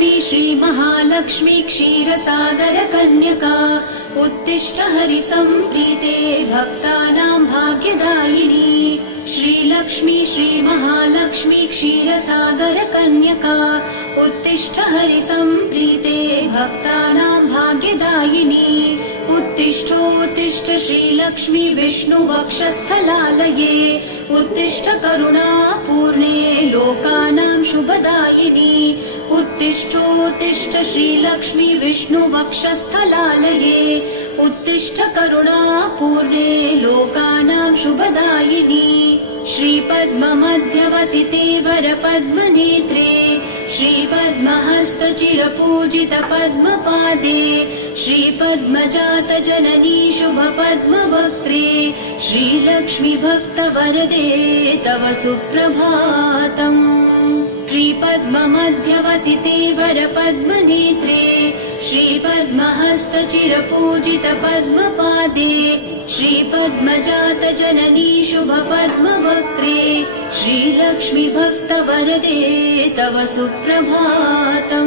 श्रीलक्ष्मी श्रीमहालक्ष्मी क्षीरसागरकन्यका उत्तिष्ठ हरिसम्प्रीते भक्तानां भाग्यदायिनी। श्रीलक्ष्मी श्रीमहालक्ष्मी क्षीरसागरकन्यका उत्तिष्ठ हरिसम्प्रीते भक्तानां भाग्यदायिनी। उत्तिष्ठोत्तिष्ठ श्रीलक्ष्मी विष्णुवक्षस्थलालये उत्तिष्ठ करुणापूर्णे लोकानां शुभदायिनी। उत्तिष्ठोत्तिष्ठ श्रीलक्ष्मी विष्णुवक्षस्थलालये उत्तिष्ठ करुणापूर्णे लोकानां शुभदायिनी। श्रीपद्ममध्यवसिते वरपद्मनेत्रे श्रीपद्महस्तचिरपूजित पद्मपादे श्रीपद्मजातजननी शुभपद्मवक्त्रे श्रीलक्ष्मी भक्तवरदे तव सुप्रभातम्। श्रीपद्ममध्यवसिते वरपद्मनेत्रे श्रीपद्महस्तचिरपूजित पद्मपादे श्रीपद्मजातजननी शुभपद्मवक्त्रे श्रीलक्ष्मी भक्तवरदे तव सुप्रभातम्।